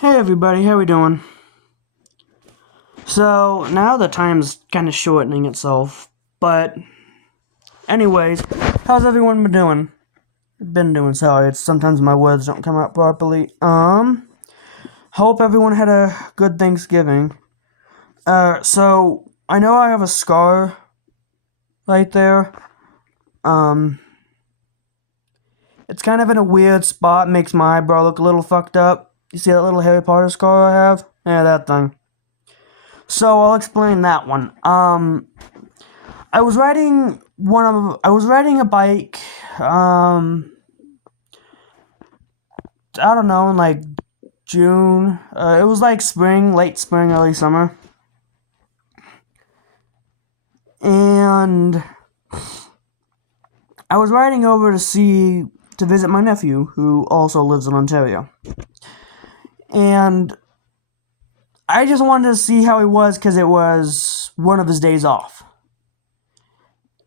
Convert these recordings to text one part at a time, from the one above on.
Hey everybody, how we doing? So, now the time's kind of shortening itself, but anyways, how's everyone been doing? Been doing, sorry, it's sometimes my words don't come out properly. Hope everyone had a good Thanksgiving. So, I know I have a scar right there. Um, it's kind of in a weird spot, makes my eyebrow look a little fucked up. You see that little Harry Potter scar I have? Yeah, that thing. So, I'll explain that one. I was riding a bike, I don't know, in like June. It was like spring, late spring, early summer. And I was riding over to visit my nephew, who also lives in Ontario. And I just wanted to see how he was because it was one of his days off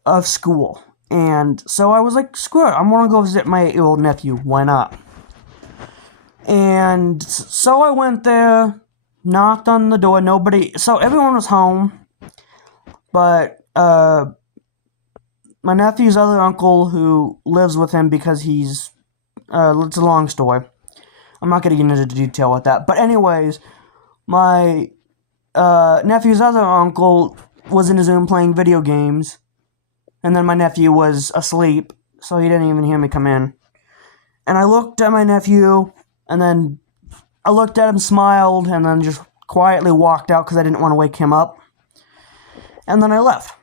of school. And so I was like, screw it, I'm gonna go visit my 8-year-old nephew. Why not? And so I went there, knocked on the door, so everyone was home, but, my nephew's other uncle who lives with him because it's a long story. I'm not gonna get into detail with that, but anyways, my, nephew's other uncle was in his room playing video games, and then my nephew was asleep, so he didn't even hear me come in. And I looked at my nephew, and then I looked at him, smiled, and then just quietly walked out because I didn't want to wake him up. And then I left.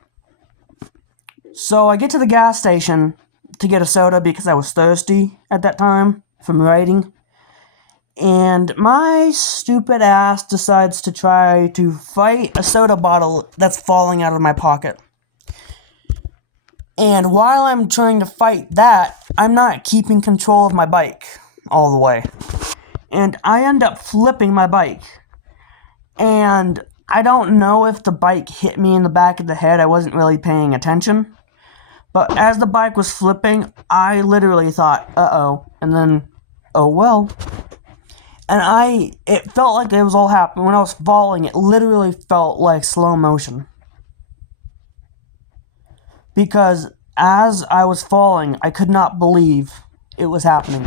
So I get to the gas station to get a soda because I was thirsty at that time from riding. And my stupid ass decides to try to fight a soda bottle that's falling out of my pocket. And while I'm trying to fight that, I'm not keeping control of my bike all the way. And I end up flipping my bike. And I don't know if the bike hit me in the back of the head. I wasn't really paying attention. But as the bike was flipping, I literally thought, uh-oh. And then, oh well. And it felt like it was all happening. When I was falling, it literally felt like slow motion. Because as I was falling, I could not believe it was happening.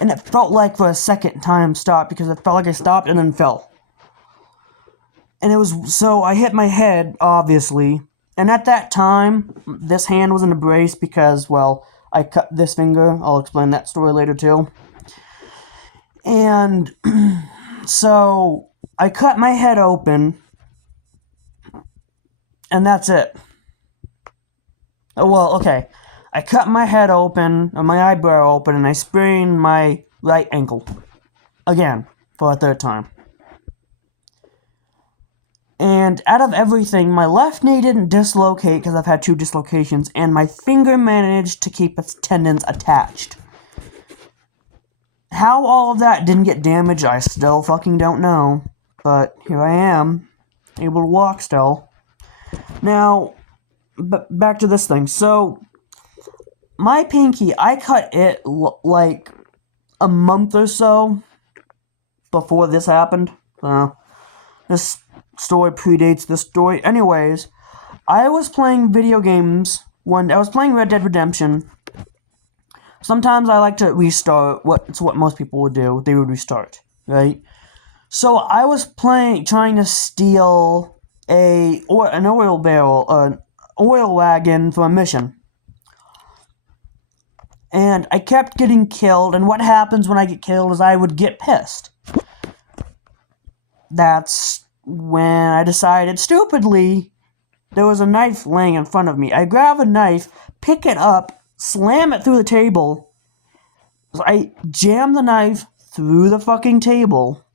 And it felt like for a second time stopped because it felt like I stopped and then fell. And so I hit my head, obviously. And at that time, this hand was in a brace because, well, I cut this finger. I'll explain that story later too. And so I cut my head open. And that's it. Well, okay. I cut my head open, or my eyebrow open, and I sprained my right ankle. Again, for a third time. And out of everything, my left knee didn't dislocate because I've had 2 dislocations, and my finger managed to keep its tendons attached. How all of that didn't get damaged, I still fucking don't know. But here I am, able to walk still. Now, back to this thing. So, my pinky, I cut it like a month or so before this happened. This story predates this story. Anyways, I was playing video games when I was playing Red Dead Redemption. Sometimes I like to restart. It's what most people would do. They would restart, right? So I was trying to steal an oil barrel, an oil wagon for a mission. And I kept getting killed, and what happens when I get killed is I would get pissed. That's when I decided, stupidly, there was a knife laying in front of me. I grab a knife, pick it up, slam it through the table. I jam the knife through the fucking table,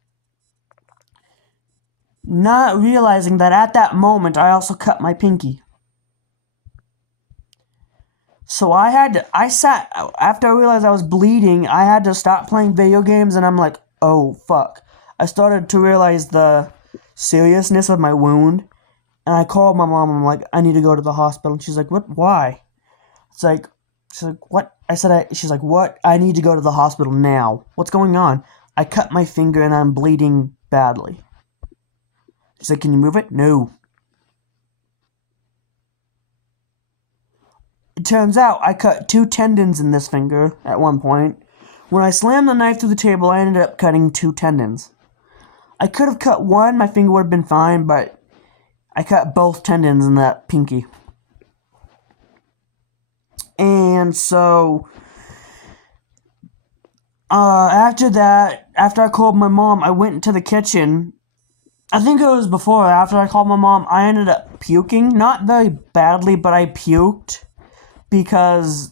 not realizing that at that moment I also cut my pinky. So after I realized I was bleeding, I had to stop playing video games, and I'm like, oh fuck. I started to realize the seriousness of my wound, and I called my mom, and I'm like, I need to go to the hospital, and she's like, what, why? It's like, She's like, what? She's like, what? I need to go to the hospital now. What's going on? I cut my finger and I'm bleeding badly. She's like, can you move it? No. It turns out I cut 2 tendons in this finger at one point. When I slammed the knife through the table, I ended up cutting 2 tendons. I could have cut one, my finger would have been fine, but I cut both tendons in that pinky. And so, after that, after I called my mom, I went into the kitchen. I think it was before or after I called my mom, I ended up puking. Not very badly, but I puked. Because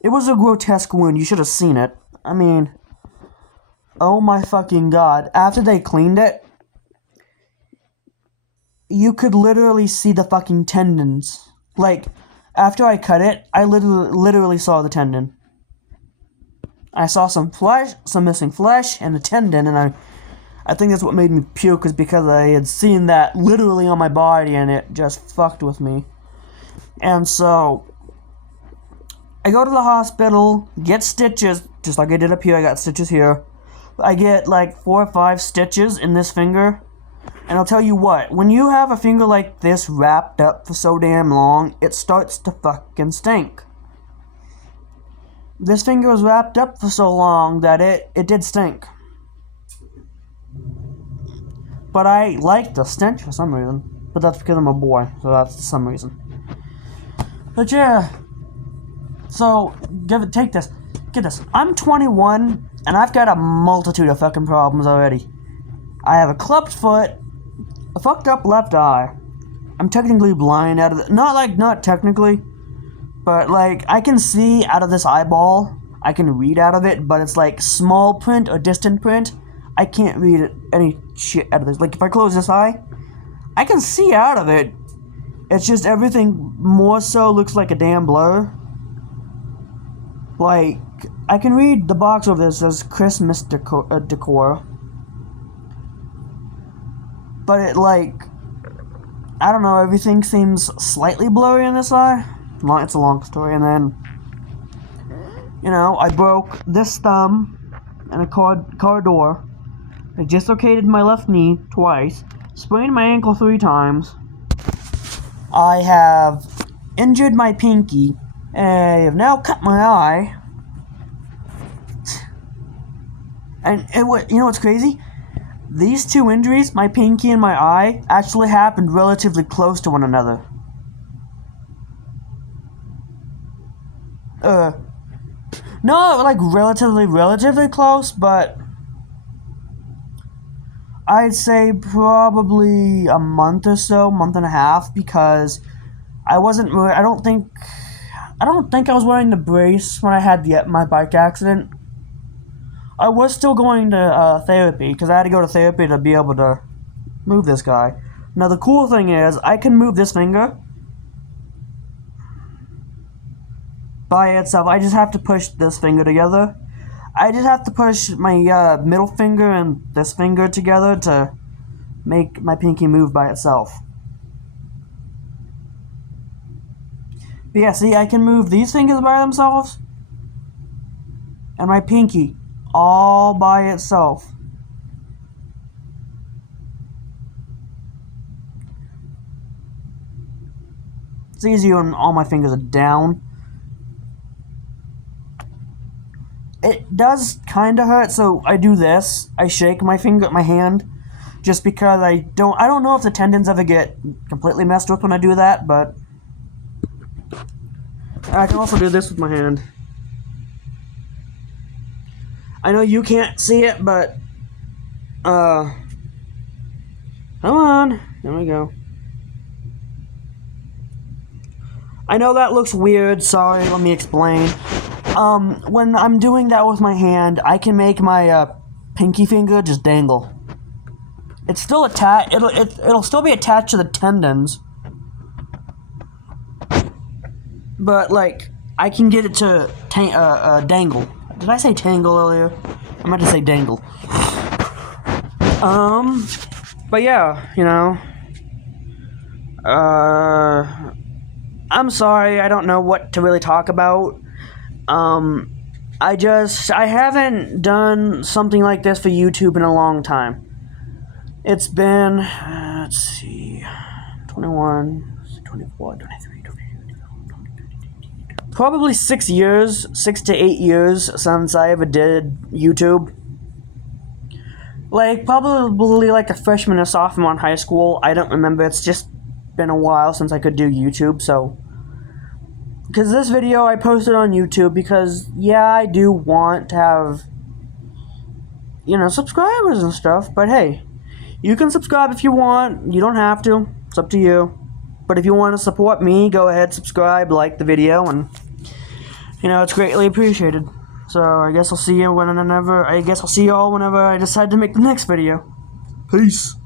it was a grotesque wound. You should have seen it. I mean, oh my fucking god. After they cleaned it, you could literally see the fucking tendons. Like, after I cut it, I literally saw the tendon. I saw some flesh, some missing flesh, and a tendon, and I think that's what made me puke, is because I had seen that literally on my body, and it just fucked with me. And so, I go to the hospital, get stitches, just like I did up here. I got stitches here. I get like 4 or 5 stitches in this finger. And I'll tell you what, when you have a finger like this wrapped up for so damn long, it starts to fucking stink. This finger was wrapped up for so long that it did stink. But I like the stench for some reason. But that's because I'm a boy, so that's some reason. But yeah. So, take this. Get this. I'm 21, and I've got a multitude of fucking problems already. I have a clubbed foot, a fucked up left eye. I'm technically blind out of the... Not technically, but, like, I can see out of this eyeball. I can read out of it, but it's, like, small print or distant print. I can't read any shit out of this. Like, if I close this eye, I can see out of it. It's just everything more so looks like a damn blur. Like, I can read the box over there. It says Christmas decor. But it, like, I don't know, everything seems slightly blurry in this eye. It's a long story. And then, you know, I broke this thumb and a car door. I dislocated my left knee twice. Sprained my ankle 3 times. I have injured my pinky. I have now cut my eye. And you know what's crazy? These 2 injuries, my pinky and my eye, actually happened relatively close to one another. Not like relatively close, but I'd say probably a month or so, month and a half, because I don't think I was wearing the brace when I had my bike accident. I was still going to therapy, because I had to go to therapy to be able to move this guy. Now the cool thing is, I can move this finger by itself. I just have to push this finger together. I just have to push my middle finger and this finger together to make my pinky move by itself. But yeah, see, I can move these fingers by themselves, and my pinky all by itself. It's easier when all my fingers are down. It does kind of hurt, so I do this. I shake my hand, just because I don't know if the tendons ever get completely messed with when I do that, but I can also do this with my hand. I know you can't see it, but come on. There we go. I know that looks weird. Sorry, let me explain. When I'm doing that with my hand, I can make my pinky finger just dangle. It's still attached. It'll still be attached to the tendons, but like I can get it to dangle. Did I say tangle earlier? I meant to say dangle. But yeah, you know. I'm sorry. I don't know what to really talk about. I haven't done something like this for YouTube in a long time. It's been, let's see, 21, 24, 23, 22, probably 6 years, 6 to 8 years since I ever did YouTube. Like, probably like a freshman or sophomore in high school. I don't remember. It's just been a while since I could do YouTube, so. Because this video I posted on YouTube because, yeah, I do want to have, subscribers and stuff. But hey, you can subscribe if you want. You don't have to. It's up to you. But if you want to support me, go ahead, subscribe, like the video, and, it's greatly appreciated. So I guess I'll see you all whenever I decide to make the next video. Peace.